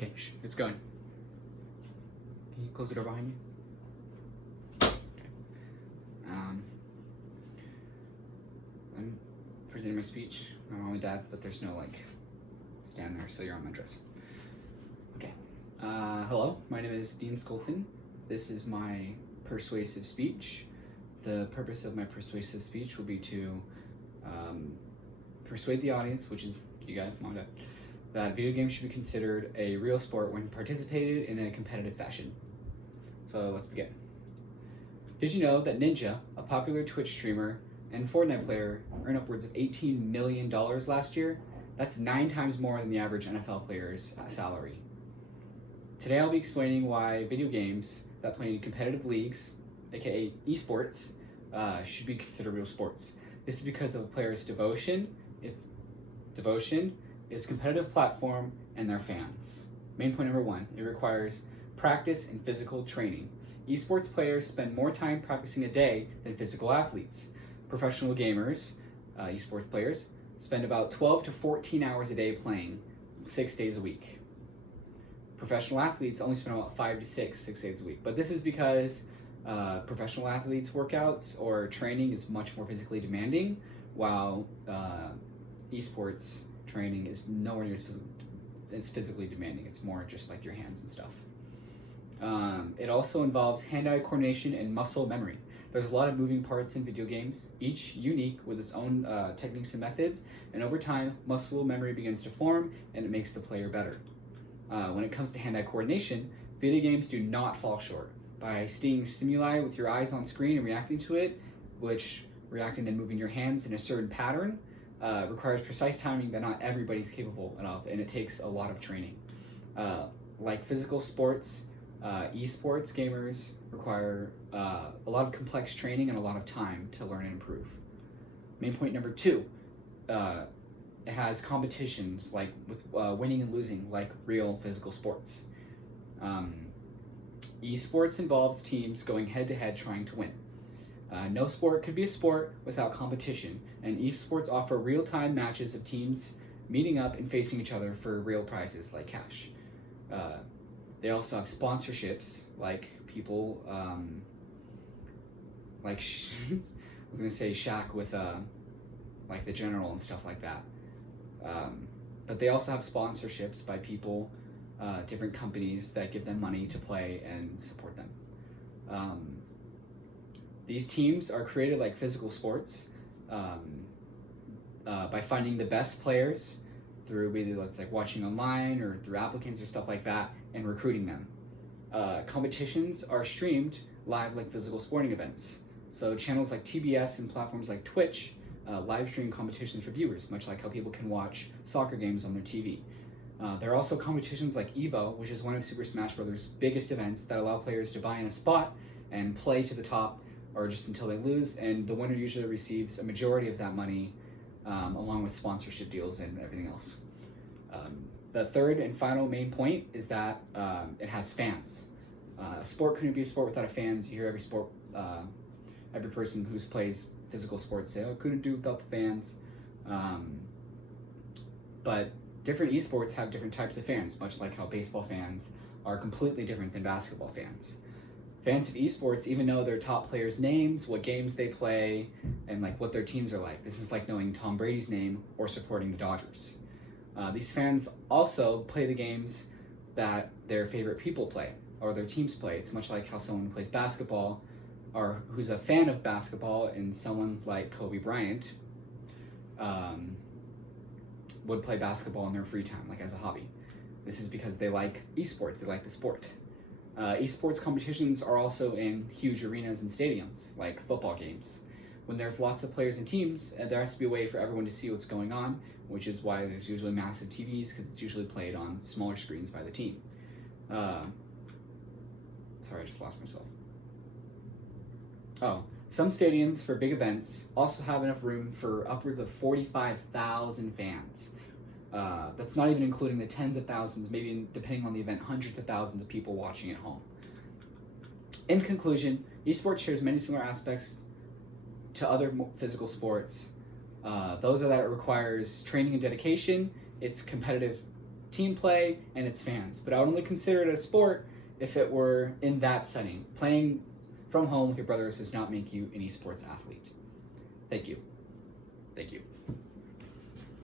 Okay, it's going. Can you close the door behind you? Okay. I'm presenting my speech. My mom and dad, but there's no stand there, so you're on my dress. Okay. Hello, my name is Dean Skolton. This is my persuasive speech. The purpose of my persuasive speech will be to persuade the audience, which is you guys, mom and dad, that video games should be considered a real sport when participated in a competitive fashion. So let's begin. Did you know that Ninja, a popular Twitch streamer and Fortnite player, earned upwards of $18 million last year? That's 9 times more than the average NFL player's salary. Today I'll be explaining why video games that play in competitive leagues, aka esports, should be considered real sports. This is because of a player's devotion, its competitive platform, and their fans. Main point number 1, it requires practice and physical training. Esports players spend more time practicing a day than physical athletes. Professional gamers, esports players, spend about 12 to 14 hours a day playing, 6 days a week. Professional athletes only spend about 5 to 6 days a week. But this is because professional athletes' workouts or training is much more physically demanding, while esports training is nowhere near as physically demanding. It's more just like your hands and stuff. It also involves hand-eye coordination and muscle memory. There's a lot of moving parts in video games, each unique with its own techniques and methods, and over time, muscle memory begins to form, and it makes the player better. When it comes to hand-eye coordination, video games do not fall short. By seeing stimuli with your eyes on screen and reacting to it, which reacting then moving your hands in a certain pattern, requires precise timing that not everybody's capable of, and it takes a lot of training. Like physical sports, esports gamers require a lot of complex training and a lot of time to learn and improve. Main point number 2, it has competitions like with winning and losing like real physical sports. Esports involves teams going head-to-head trying to win. No sport could be a sport without competition, and esports offer real-time matches of teams meeting up and facing each other for real prizes like cash. They also have sponsorships, like people, I was gonna say Shaq with like the General and stuff like that. But they also have sponsorships by people, different companies that give them money to play and support them. These teams are created like physical sports by finding the best players through either watching online or through applicants or stuff like that and recruiting them. Competitions are streamed live like physical sporting events. So channels like TBS and platforms like Twitch live stream competitions for viewers, much like how people can watch soccer games on their TV. There are also competitions like EVO, which is one of Super Smash Bros. Biggest events that allow players to buy in a spot and play to the top or just until they lose, and the winner usually receives a majority of that money along with sponsorship deals and everything else. The third and final main point is that it has fans. A sport couldn't be a sport without fans. You hear every person who plays physical sports say, "Oh, couldn't do without the fans." But different esports have different types of fans, much like how baseball fans are completely different than basketball fans. Fans of esports even know their top players' names, what games they play, and what their teams are like. This is like knowing Tom Brady's name or supporting the Dodgers. These fans also play the games that their favorite people play or their teams play. It's much like how someone who plays basketball or who's a fan of basketball and someone like Kobe Bryant would play basketball in their free time, like as a hobby. This is because they like esports, they like the sport. Esports competitions are also in huge arenas and stadiums, like football games. When there's lots of players and teams, there has to be a way for everyone to see what's going on, which is why there's usually massive TVs, because it's usually played on smaller screens by the team. Sorry, I just lost myself. Oh, some stadiums for big events also have enough room for upwards of 45,000 fans. That's not even including the tens of thousands, maybe depending on the event, hundreds of thousands of people watching at home. In conclusion, esports shares many similar aspects to other physical sports. Those are that it requires training and dedication, it's competitive team play, and its fans. But I would only consider it a sport if it were in that setting. Playing from home with your brothers does not make you an esports athlete.